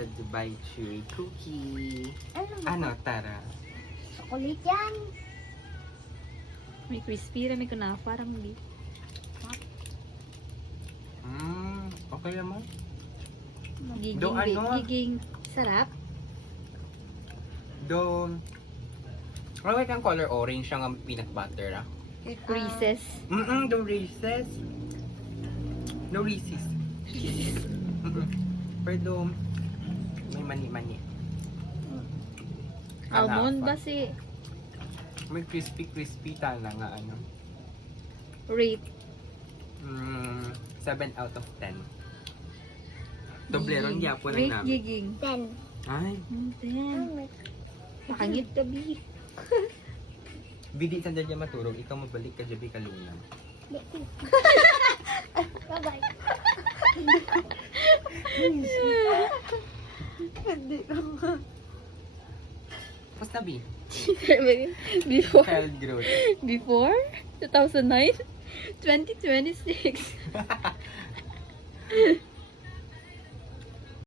the Dubai Chewy Cookie. Ano? Tara. Chocolate yan. May crispy ra, may kunafa, parang di. Okay naman. Giging, Do ano? giging sarap. Doon. Okay kang color orange siyang ang peanut butter ah. Reese's. The Reese's. No Reese's. Pero may mani-mani. Almond Hanafa. ba si May crispy tala nga ano. rate? 7 out of 10. Dobleron yapon Rate lang namin. giging. 10. Ay, Ten. Makangit ka, bi. bidi sa dyan maturog, ikaw mabalik ka jabi kalunan. Bye-bye. Basta bi, Before? child growth. Before? 2009? 2026.